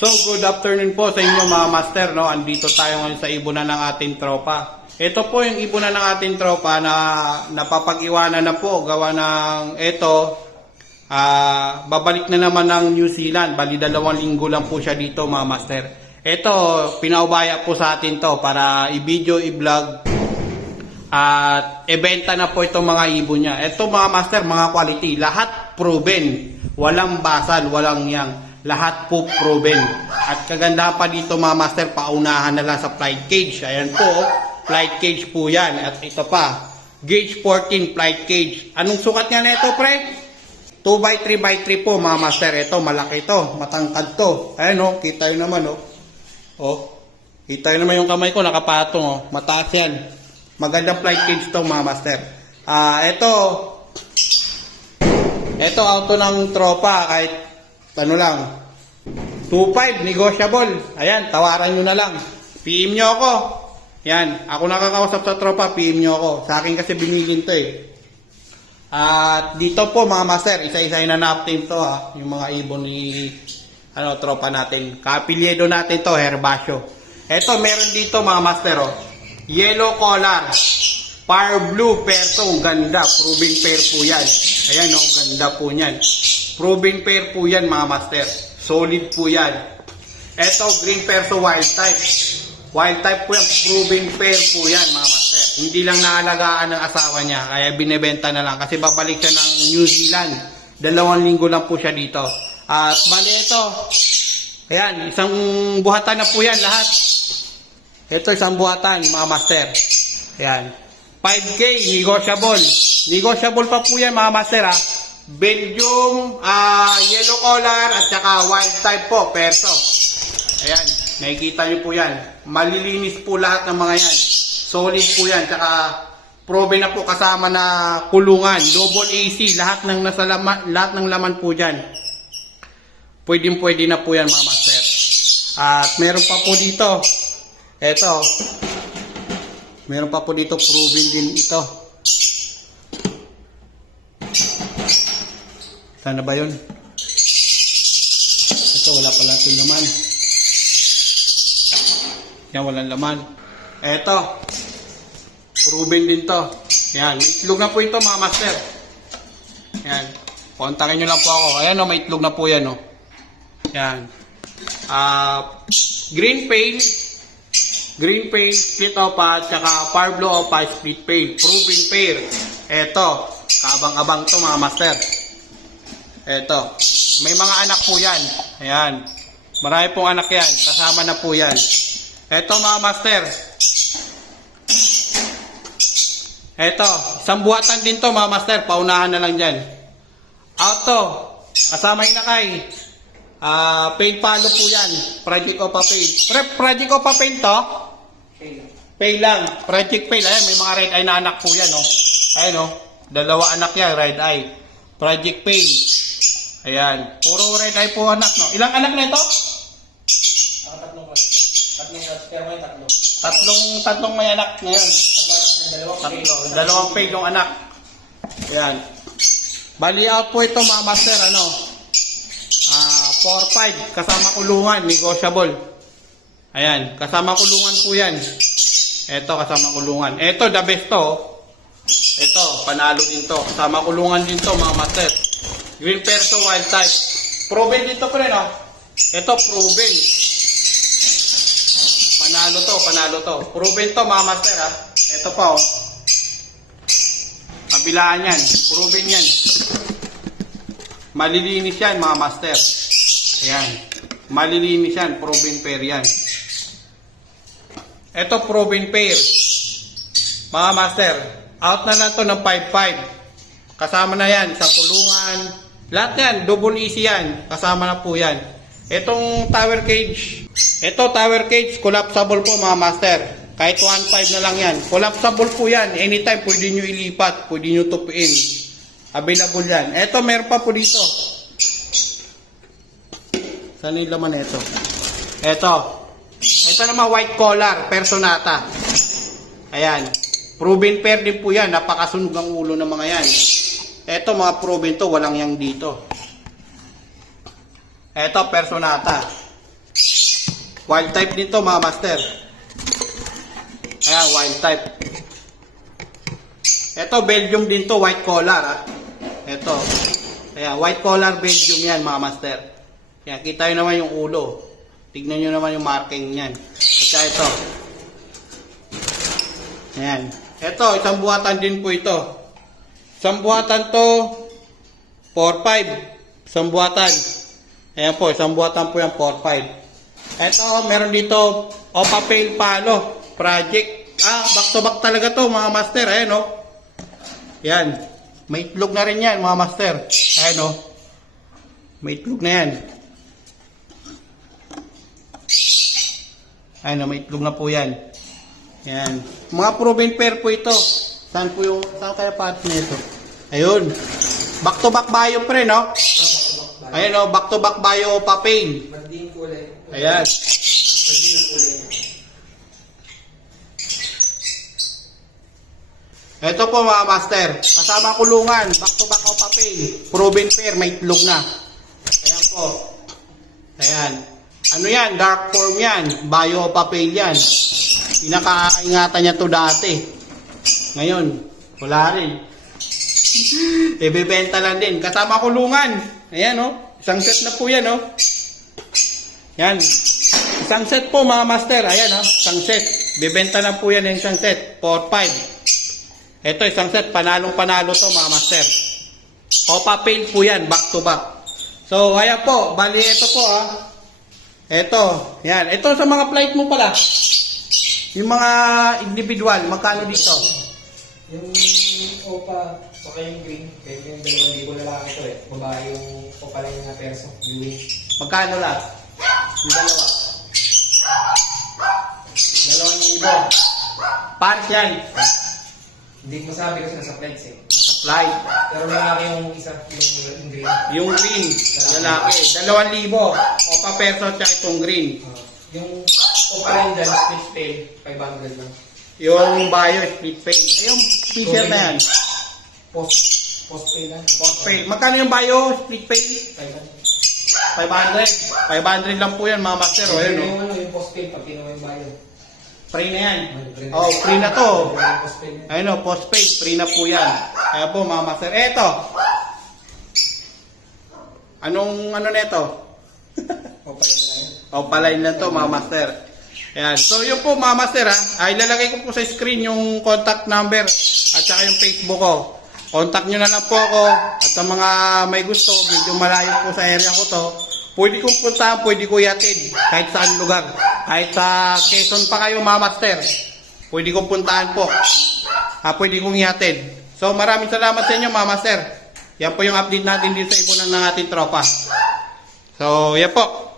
So, good afternoon po sa inyo mga master, no? Andito tayo ngayon sa ibunan ng ating tropa. Ito po yung ibunan ng ating tropa na napapag-iwanan na po gawa ng ito. ah babalik na naman ng New Zealand. Bali dalawang linggo lang po siya dito mga master. Ito, pinaubaya po sa atin to para i-video, i-vlog at ibenta na po itong mga ibon niya. Ito mga master, mga quality, lahat proven. Walang basal, walang yang. Lahat po proven. At kagandahan pa dito mga master, paunahan na lang sa flight cage. Ayan po, flight cage po yan. At ito pa, gauge 14 flight cage. Anong sukat niya na ito, pre? 2x3x3 po mga master. Ito, malaki to, matangkad to. Ayan o, kita nyo naman o. Oh, kita nyo naman yung kamay ko, nakapatong oh. Mataas yan. Magandang flight cage to mga master. Ah, ito. Ito auto ng tropa kahit ano lang. 2.5 negotiable. Ayan, tawaran nyo na lang. PM nyo ako. Yan, ako nakakausap sa tropa, PM nyo ako. Sa akin kasi binilin to eh. At dito po mga master, isa-isa na natin to ha. Yung mga ibon ni ano, tropa natin. Kapilyedo natin to, Herbacio. Ito, meron dito mga master oh. Yellow collar. Fire blue pair to. Ang Ganda. Proving pair po yan. Ayan oh, ganda po yan. Proving pair po yan mga master. Solid po yan. Ito, green pair to wild type. Wild type po yan. Proving pair po yan mga master. Hindi lang naalagaan ng asawa niya. Kaya binebenta na lang. Kasi babalik siya ng New Zealand. Dalawang linggo lang po siya dito. At bali ito. Ayan, isang buhatan na po yan lahat. Ito isang buhatan, mga master. Ayan. 5K, negotiable. Negotiable pa po yan, mga master, ha. Belgium, ah, yellow collar, at saka wild type po, perso. Ayan, nakikita nyo po yan. Malilinis po lahat ng mga yan. Solid po yan, tsaka proven na po kasama na kulungan, double AC, lahat ng nasa laman, lahat ng laman po dyan. Pwedeng pwede na po yan, mga master. At meron pa po dito, eto, meron pa po dito, proven din ito. Sana ba yun? Ito, wala pala itong laman. Yan, walang laman. Eto, proven din to. Yan, may itlog na po ito mga master. Yan, kontakin nyo lang po ako. Ayan o, may itlog na po yan o. Yan. Ah, green pale, green pale, split opa, at saka far blue opa, split pale. Proven pair. Eto, kabang-abang to mga master. Eto, may mga anak po yan. Ayan. Marami pong anak yan. Kasama na po yan. Eto mga master. Eto, isang buhatan din to mga master. Paunahan na lang dyan. Auto, kasama yung nakay. Ah, paint palo po yan. Project Opa Paint. Pre, Project Opa Paint to? Pay lang. Project Pay. Ayan, may mga red eye na anak po yan, oh. Ayan, oh. Dalawa anak yan, red eye. Project Pay. Ayan. Puro red eye po anak, no? Ilang anak na ito? Ang tatlong ko. Tatlong pero may tatlo. Tatlong, tatlong may anak ngayon. Tatlo anak Tatlo. Dalawang pay yung anak. Ayan. Bali out po ito mga master, ano? Ah, 4-5. Kasama kulungan, negotiable. Ayan, kasama kulungan po yan. Ito, kasama kulungan. Ito, the best to. Ito, panalo din to. Kasama kulungan din to, mga master. Green Perso Wild Type. Proven dito pre, no? Ito, proven. Panalo to, panalo to. Proven to, mga master, ha? Ito pa, oh. Kabilaan yan. Proven yan. Malilinis yan, mga master. Ayan. Malilinis yan. Proven pair yan. Ito, proven pair. Mga master, out na lang to ng 5-5. Kasama na yan sa kulungan. Lahat yan, double easy yan. Kasama na po yan. Itong tower cage. Ito, tower cage, collapsible po mga master. Kahit 1.5 na lang yan. Collapsible po yan. Anytime, pwede nyo ilipat. Pwede nyo tupiin. Available yan. Ito, meron pa po dito. Saan yung laman ito? Ito. Ito naman white collar, personata. Ayan. Proven pair din po yan. Napakasunog ang ulo ng mga yan. Ito mga proven to, walang yang dito. Ito, personata. Wild type din to mga master. Ayan, wild type. Ito, Belgium din to, white collar ah. Ito. Ayan, white collar Belgium yan mga master. Ayan, kita nyo naman yung ulo. Tignan nyo naman yung marking yan. At ito. Ayan. Ito, isang buhatan din po ito. Isang buhatan to, 4-5. Isang buhatan. Ayan po, isang buhatan po yung 4-5. Ito, meron dito, Opa Pail Palo Project. Ah, back to back talaga to mga master. Ayan o. Yan. May itlog na rin yan mga master. Ayan o. May itlog na yan. Ayan o, may itlog na po yan. Yan. Mga proven pair po ito. Saan po yung, saan kaya part nito? Ayun. Back to back bio pre, no? Ayun o, back to back bio pa pain. Ayan. Ito po mga master. Kasama kulungan. Back to back o pa pain. Proven pair, may itlog na. Ayan po. Ayan. Ano yan? Dark form yan. Bio o pa pain yan. Pinakaingatan niya to dati. Ngayon, wala rin. Ibebenta lang din. Kasama kulungan. Ayan oh. Isang set na po yan oh. Yan. Isang set po mga master. Ayan oh. Isang set. Bebenta na po yan ng isang set. 4-5. Ito isang set. Panalong panalo to mga master. Opa paint po yan. Back to back. So ayan po. Bali ito po ah. Ito. Yan. Ito sa mga flight mo pala. Yung mga individual. Magkano dito? Yung opa, saka yung green, kaya yung dalawang libo lalaki to eh. Babae yung opa lang yung perso. Viewing. Magkano lang? Yung dalawa. Dalawang libo. Pares yan. Hindi ko masabi kasi nasa flights eh. Nasa flight. Pero lalaki yung isa, yung, yung green. Yung green, lalaki. Dalawang libo. O pa peso tsaka itong green. Ah, yung opa rin dyan, split tail, 500 lang. Yung bio, split pay. Eh, yung t-shirt na yan. Post, post pay lang. Post pay. Magkano yung bio, split pay? 500. 500. 500 lang po yan, mga master. O, yun, yung, o. ano, yung post pay, pag kinuha yung bayo. Free na yan. Oh, free na to. Yung post pay. Ayun o, postpaid. Free na po yan. Kaya po, mga master. Eto. Anong, ano neto? Opa yan lang yun. O, palain lang to, mga master. Ayan. So, yun po, mga master, ha. Ay, lalagay ko po sa screen yung contact number at saka yung Facebook ko. Contact nyo na lang po ako. At sa mga may gusto, medyo malayo po sa area ko to, pwede kong punta, pwede ko yatid. Kahit saan lugar. Kahit sa Quezon pa kayo, mga master. Pwede kong puntahan po. Ha, pwede kong ihatid. So, maraming salamat sa inyo, mga master. Yan po yung update natin dito sa ipunan ng ating tropa. So, yan po.